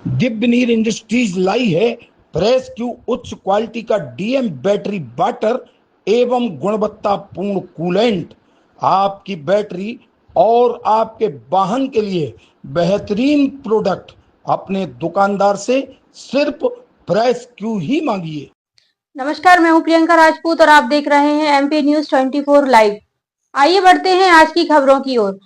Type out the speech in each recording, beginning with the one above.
दिव्यनीर industries लाई है press Q उच्च quality का डीएम बैटरी वाटर एवं गुणवत्तापूर्ण कूलेंट। आपकी बैटरी और आपके वाहन के लिए बेहतरीन प्रोडक्ट अपने दुकानदार से सिर्फ प्रेस क्यू ही मांगिए। नमस्कार, मैं हूं प्रियंका राजपूत और आप देख रहे हैं एमपी न्यूज 24 लाइव। आइए बढ़ते हैं आज की खबरों की ओर।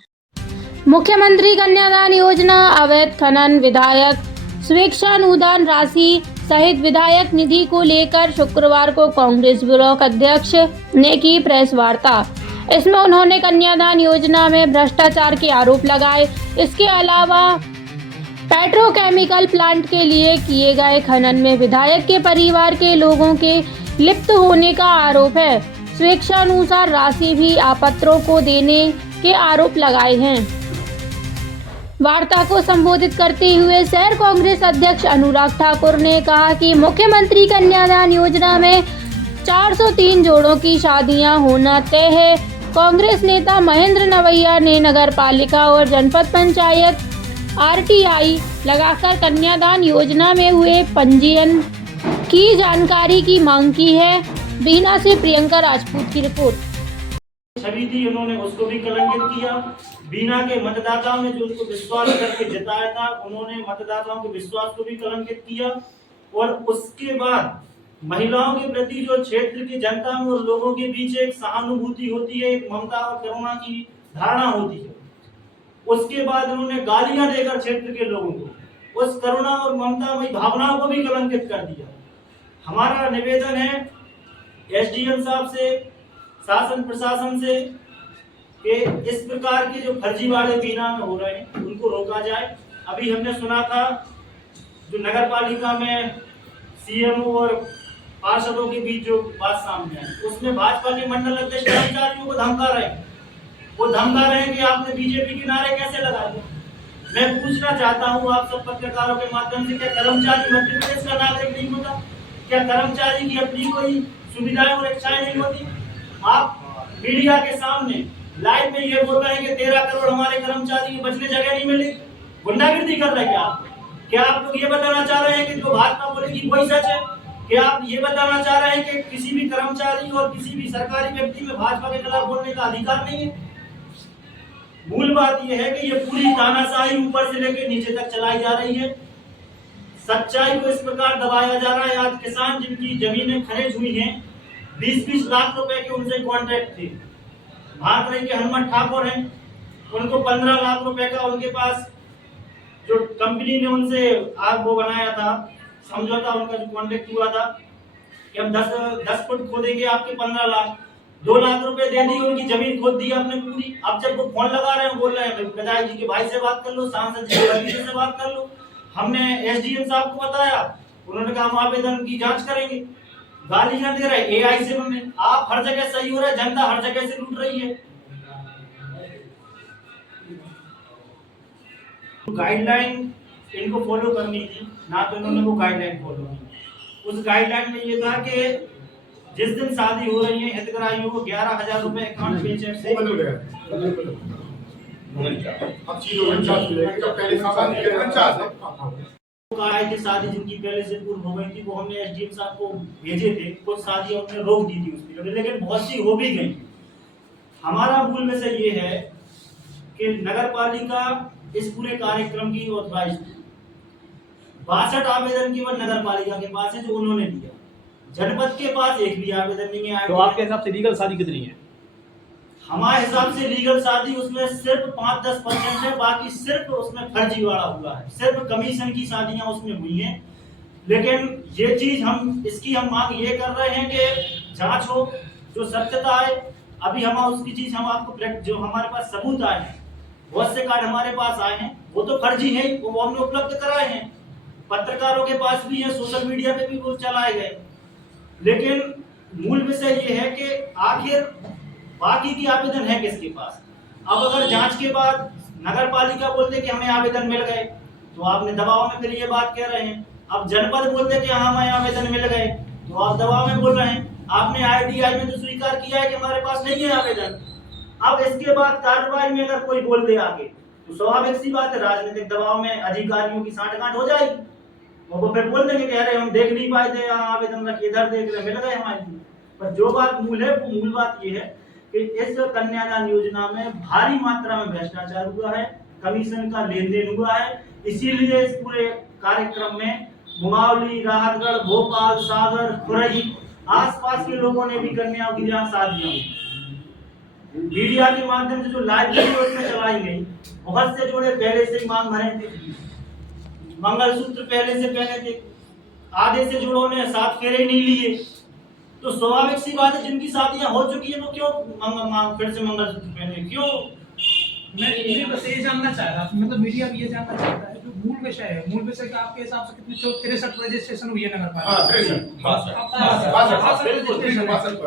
मुख्यमंत्री कन्यादान योजना, अवैध खनन, विधायक स्वेच्छा अनुदान राशि सहित विधायक निधि को लेकर शुक्रवार को कांग्रेस ब्लॉक अध्यक्ष ने की प्रेस वार्ता। इसमें उन्होंने कन्यादान योजना में भ्रष्टाचार के आरोप लगाए। इसके अलावा पेट्रोकेमिकल प्लांट के लिए किए गए खनन में विधायक के परिवार के लोगों के लिप्त होने का आरोप है। स्वेच्छानुसार राशि भी आपात्रों को देने के आरोप लगाए हैं। वार्ता को संबोधित करते हुए शहर कांग्रेस अध्यक्ष अनुराग ठाकुर ने कहा कि मुख्यमंत्री कन्यादान योजना में 403 जोड़ों की शादियां होना तय है। कांग्रेस नेता महेंद्र नवैया ने नगर पालिका और जनपद पंचायत आरटीआई लगाकर कन्यादान योजना में हुए पंजीयन की जानकारी की मांग की है। बीना से प्रियंका राजपूत की रिपोर्ट। छवि थी, उन्होंने उसको भी कलंकित किया। बीना के मतदाताओं ने जो उसको विश्वास करके जिताया था, उन्होंने मतदाताओं के विश्वास को भी कलंकित किया। और उसके बाद महिलाओं के प्रति जो क्षेत्र की जनता में और लोगों के बीच एक सहानुभूति होती है, एक ममता और करुणा की धारणा होती है, उसके बाद उन्होंने गालियां देकर क्षेत्र के लोगों को उस करुणा और ममतामयी भावनाओं को भी कलंकित कर दिया। हमारा निवेदन है एसडीएम साहब से, शासन प्रशासन से कि इस प्रकार के जो फर्जीवाड़े बीना में हो रहे हैं उनको रोका जाए। अभी हमने सुना था जो नगर पालिका में सीएमओ और पार्षदों के बीच जो बात सामने आई, उसमें भाजपा के मंडल अध्यक्ष कर्मचारियों को धमका रहे हैं। वो धमका रहे हैं कि आपने बीजेपी के नारे कैसे लगा दिए। मैं पूछना चाहता हूँ आप सब पत्रकारों के माध्यम से, क्या कर्मचारी मध्य प्रदेश का नागरिक नहीं होता? क्या कर्मचारी की अपनी कोई सुविधाएं और इच्छाएं नहीं होती? आप मीडिया के सामने लाइव में ये बोल रहे हैं कि 13 करोड़ हमारे कर्मचारी की बचने जगह नहीं मिली। गुंडागिर्दी कर रहे हैं क्या आप लोग ये बताना चाह रहे हैं कि जो भाजपा बोलेगी वही सच है? क्या आप ये बताना चाह रहे हैं कि किसी भी कर्मचारी और किसी भी सरकारी व्यक्ति में भाजपा के खिलाफ बोलने का अधिकार नहीं है? मूल बात यह है कि ये पूरी तानाशाही ऊपर से लेकर नीचे तक चलाई जा रही है। सच्चाई को इस प्रकार दबाया जा रहा है। आज किसान जिनकी जमीनें खनिज हुई हैं, 20-20 लाख रुपए के उनसे कॉन्ट्रैक्ट थे। भातरे के हनुमत ठाकुर हैं, उनको 15 लाख रुपए का उनके पास जो कंपनी ने उनसे आज वो बनाया था समझौता, उनका जो कॉन्ट्रैक्ट हुआ था कि हम 10 फुट खोदेंगे आपके 15 लाख, 2 लाख रुपए दे दी, उनकी जमीन खोद दी आपने पूरी। अब जब वो फोन लगा रहे हैं बोल रहे हैं विधायक जी के भाई से बात कर लो, सांसद जी के भतीजे से बात कर लो। हमने एसडीएम साहब को बताया, उन्होंने कहा हम आवेदन की जांच करेंगे। गालियां दे रहे एआई से में। आप हर जगह सही हो रहे, जनता हर जगह से लूट रही है। गाइडलाइन इनको फॉलो करनी थी, ना तो इन्होंने वो गाइडलाइन फॉलो की। उस गाइडलाइन में ये था कि जिस दिन शादी हो रही है हितग्राहियों को 11,000 रुपए अकाउंट पे चेक से आए थे। शादी जिनकी पहले से पूर्व हो गई थी वो हमने एसडीएम साहब को भेजे थे। कुछ शादी हमने रोक दी थी उस पीरियड में, लेकिन बहुत सी हो भी गई। हमारा मूल विषय ये है कि नगर पालिका इस पूरे कार्यक्रम की ऑथराइज थी। 62 आवेदन केवल नगर पालिका के पास है जो उन्होंने दिया। जनपद के पास एक भी आवेदन नहीं है। तो आपके हिसाब से लीगल शादी कितनी है? हमारे हिसाब से लीगल शादी उसमें सिर्फ 5-10% है, बाकी सिर्फ उसमें फर्जीवाड़ा हुआ है, सिर्फ कमीशन की शादियां उसमें हुई हैं। लेकिन ये चीज इसकी हम मांग ये कर रहे हैं कि जांच हो, जो सत्यता है। अभी हम उसकी चीज हम आपको जो हमारे पास सबूत आए हैं, बहुत से कार्ड हमारे पास आए हैं, वो तो फर्जी है, वो हमने उपलब्ध कराए हैं। पत्रकारों के पास भी है, सोशल मीडिया पे भी वो चलाए गए। लेकिन मूल विषय ये है कि आखिर बाकी की आवेदन है किसके पास? अब अगर जांच के बाद नगर पालिका बोलते कि हमें आवेदन मिल गए तो आपने दबाव में फिर ये बात कह रहे हैं। अब जनपद बोलते कि हाँ हमें आवेदन मिल गए तो आप दबाव में बोल रहे हैं। आपने आरटीआई में तो स्वीकार किया है कि हमारे पास नहीं है आवेदन। अब इसके बाद कार्रवाई में अगर कोई बोल दे आगे तो स्वाभाविक सी बात है, राजनीतिक दबाव में अधिकारियों की सांठगांठ हो जाएगी और वो फिर बोल देंगे कि अरे हम देख नहीं पाए थे, यहाँ आवेदन रखिए, इधर देख रहे, मिल गए हमारे लिए। पर जो बात मूल है, वो मूल बात ये है कि इस कन्यादान योजना में भारी मात्रा में भ्रष्टाचार हुआ है, कमीशन का लेन देन हुआ है। इसीलिए इस पूरे कार्यक्रम में मुंगावली, राहतगढ़, भोपाल, सागर, खुरई आसपास के लोगों ने भी कन्याओं की यहाँ शादियां हुई। मीडिया के माध्यम से जो लाइव वीडियो उसमें चलाई गई, बहुत से जोड़े पहले से ही मांग भरे थे, मंगलसूत्र पहले से पहने थे, आधे से जोड़ों ने 7 फेरे नहीं लिए। तो स्वाभाविक सी बात है, जिनकी शादियां हो चुकी है वो क्यों फिर से मंगलसूत्र पहने, क्यों? मैं बस ये जानना चाह रहा था, मतलब मीडिया भी ये जानना चाहता है, जो मूल विषय है, मूल विषय का आपके हिसाब से कितने 63 रजिस्ट्रेशन हुई है नगर पालिका?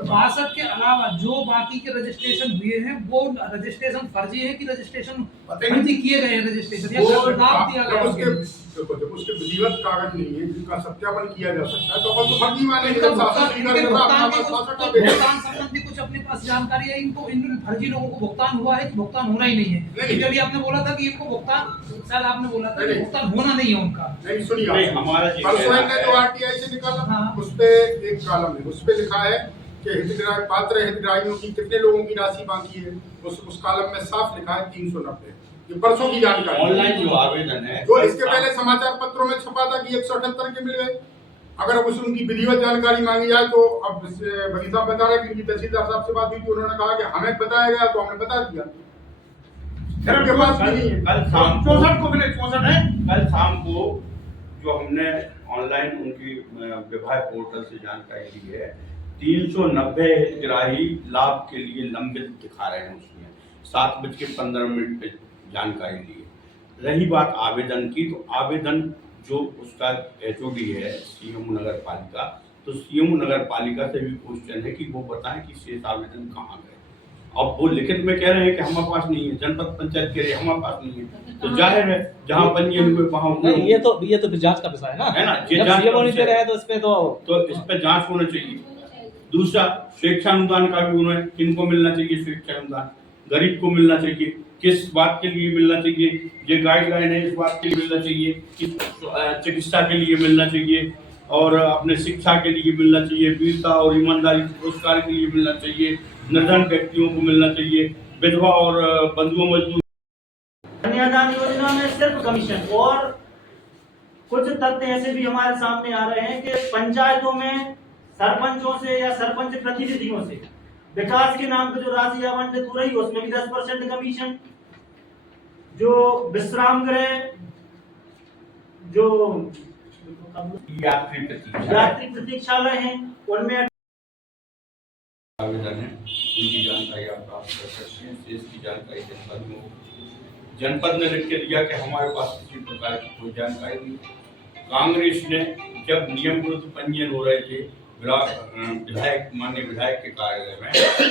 62 के अलावा जो बाकी के रजिस्ट्रेशन हुए हैं वो रजिस्ट्रेशन फर्जी है कि रजिस्ट्रेशन फर्जी किए गए हैं, रजिस्ट्रेशन या लाभ दिया गया है? देखो, जब उसके विधिवत कागज नहीं है जिनका सत्यापन किया जा सकता है तो अपन तो फर्जी मानेंगे। भुगतान संबंधी कुछ अपने पास जानकारी है, इनको इन फर्जी लोगों को भुगतान हुआ है कि भुगतान होना ही नहीं है? क्योंकि अभी आपने बोला था कि इनको भुगतान, शायद आपने बोला था कि भुगतान होना नहीं है उनका। नहीं, सुनिए, हमारा जो आरटीआई से निकाला उस पे एक कॉलम है, उस पे लिखा है कि हितग्राही पात्र हितग्राहियों की कितने लोगों की राशि बाकी है। उस कॉलम में साफ लिखा है 390। ये परसों की जानकारी, ऑनलाइन जो आवेदन है, जो इसके पहले समाचार पत्रों में छपा था कि 178 के मिल गए। अगर अब उसमें उनकी विधिवत जानकारी मांगी जाए तो अब भगी साहब बता रहे कि उनकी तहसीलदार साहब से बात हुई थी, उन्होंने कहा कि हमें बताया गया तो हमने बता दिया। कल शाम को 64 को मिले, 64 है। कल शाम को जो हमने ऑनलाइन उनकी विभाग पोर्टल से जानकारी ली है, 390 हितग्राही लाभ के लिए लंबित दिखा रहे हैं। उसमें 7:15 पे जानकारी ली है। रही बात आवेदन की, तो आवेदन जो उसका HOD है सीएम नगर पालिका, तो सीएम नगर पालिका से भी क्वेश्चन है कि वो बताएं कि शेष आवेदन कहाँ गए। अब वो लिखित में कह रहे हैं कि हमारे पास नहीं है, जनपद पंचायत कह रही है हमारे पास नहीं है, तो जाहिर है जहाँ पंजीयन हुए वहाँ ये तो जांच का विषय है ना, है ना? ये जांच नहीं दे रहे हैं तो इस पे तो इस पे जांच होना चाहिए। दूसरा, स्वेच्छा अनुदान का भी उन्हें किनको मिलना चाहिए? स्वेच्छा अनुदान गरीब को मिलना चाहिए, किस बात के लिए मिलना चाहिए? ये गाइडलाइन है, इस बात के लिए मिलना चाहिए कि चिकित्सा के लिए मिलना चाहिए और अपने शिक्षा के लिए मिलना चाहिए, वीरता और ईमानदारी पुरस्कार के लिए मिलना चाहिए, निर्धन व्यक्तियों को मिलना चाहिए, विधवा और बंधुओं मजदूर। कन्यादान योजना में सिर्फ कमीशन, और कुछ तथ्य ऐसे भी हमारे सामने आ रहे हैं कि पंचायतों में सरपंचों से या सरपंच प्रतिनिधियों से विकास के नाम पे जो राशि आवंटित हो रही है उसमें भी 10% कमीशन। जो विश्राम गृह, जो यात्री प्रतीक्षालय हैं, उनमें आवेदन है, उनकी जानकारी आप प्राप्त कर सकते हैं। शेष की जानकारी जनपद में होगी। जनपद ने लिख के दिया कि हमारे पास किसी प्रकार की कोई जानकारी नहीं। कांग्रेस ने जब नियम विरुद्ध पंजीयन हो रहे थे विधायक, माननीय विधायक के कार्यालय में,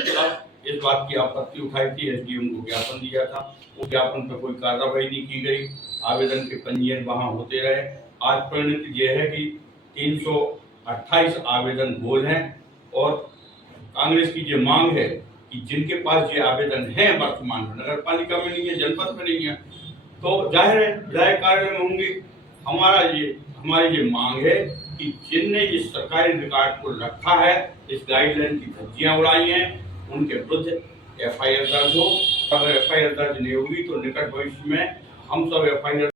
तब इस बात की आपत्ति उठाई थी, SDM को ज्ञापन दिया था। वो ज्ञापन पर कोई कार्रवाई नहीं की गई, आवेदन के पंजीयन वहाँ होते रहे। आज परिणति यह है कि 328 आवेदन गोल हैं और कांग्रेस की ये मांग है कि जिनके पास ये आवेदन है वर्तमान में, नगर पालिका में नहीं है, जनपद में नहीं है, तो जाहिर है विधायक कार्यालय में होंगे। हमारी ये मांग है कि जिनने इस सरकारी रिकॉर्ड को रखा है, इस गाइडलाइन की धज्जियां उड़ाई हैं, उनके विरुद्ध FIR दर्ज हो। अगर FIR दर्ज नहीं होगी तो निकट भविष्य में हम सब FIR